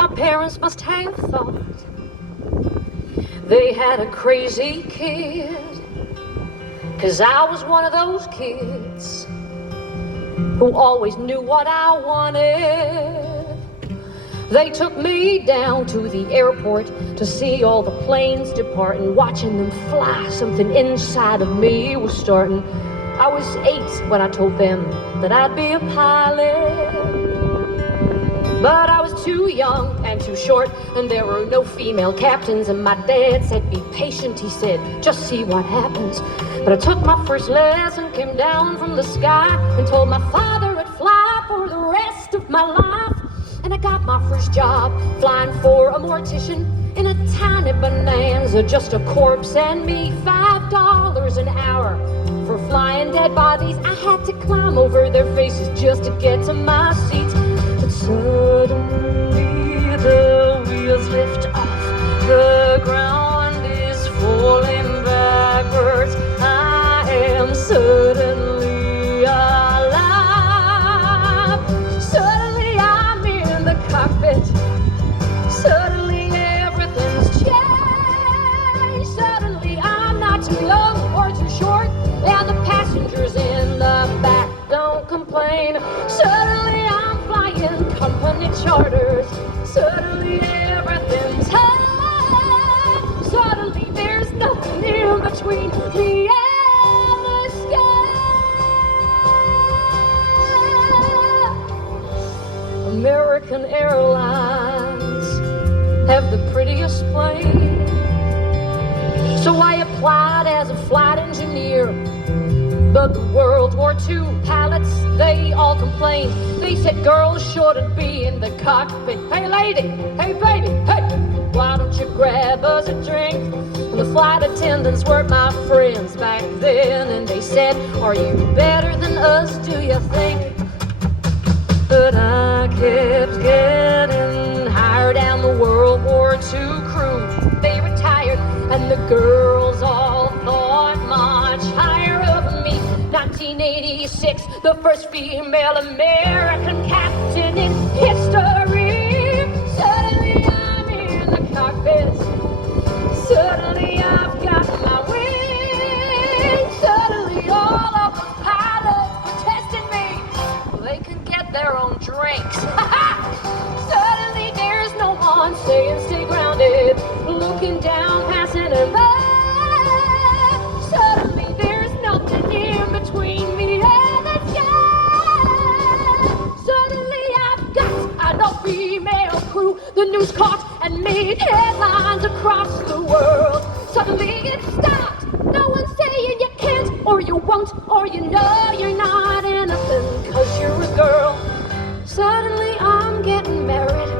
My parents must have thought they had a crazy kid, 'cause I was one of those kids who always knew what I wanted. They took me down to the airport to see all the planes depart, and watching them fly, something inside of me was starting. I was 8 when I told them that I'd be a pilot, but I was too young and too short, and there were no female captains. And my dad said, be patient, he said, just see what happens. But I took my first lesson, came down from the sky, and told my father I'd fly for the rest of my life. And I got my first job flying for a mortician in a tiny Bonanza, just a corpse and me. $5 an hour for flying dead bodies. I had to climb over their faces just to get to my seat. But suddenly the wheels lift off, the ground is falling backwards. I am suddenly alive. Suddenly I'm in the cockpit. Suddenly everything's changed. Suddenly I'm not too long or too short, and the passengers in the back don't complain. Suddenly I'm flying company charters. Suddenly everything's high. Suddenly there's nothing in between me and the sky. American Airlines have the prettiest plane, so I applied as a flight engineer. But the World War II pilots, they all complained. They said girls shouldn't be in the cockpit. Hey lady, hey baby, hey, why don't you grab us a drink? And the flight attendants were my friends back then, and they said, are you better than us, do you think? But I kept getting higher down the World War II crew. They retired and the girls all thought much higher of me. 1986, the first female American captain in history. Suddenly I'm in the cockpit. Suddenly I've got my wings. Suddenly all of the pilots protesting me. They can get their own drinks. Suddenly there's no one saying stay grounded, looking down, passing her by. Suddenly there's nothing in between me and the sky. Suddenly I've got an all-female crew. The news caught and made headlines across the world. Suddenly it stopped. No one's saying you can't, or you won't, or you know you're not anything 'cause you're a girl. Suddenly I'm getting married,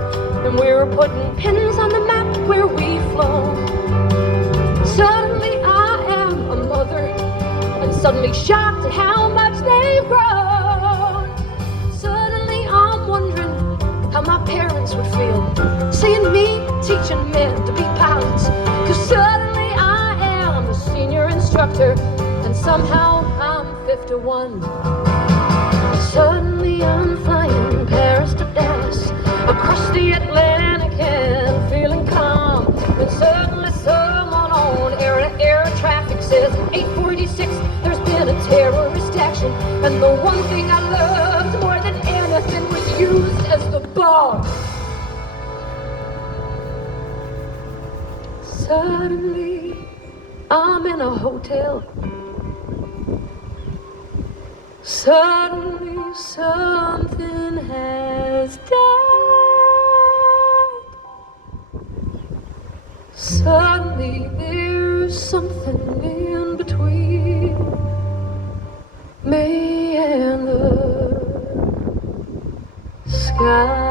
and we're putting pins on the map where we've flown. Suddenly I am a mother, and suddenly shocked at how much they've grown. Suddenly I'm wondering how my parents would feel seeing me teaching men to be pilots. 'Cause suddenly I am a senior instructor, and somehow I'm 51. Suddenly I'm flying Paris to Dallas, across the Atlantic and feeling calm. When suddenly someone on air traffic says, 846, there's been a terrorist action. And the one thing I loved more than anything was used as the bomb. Suddenly I'm in a hotel. Suddenly something has died. Suddenly there's something in between me and the sky.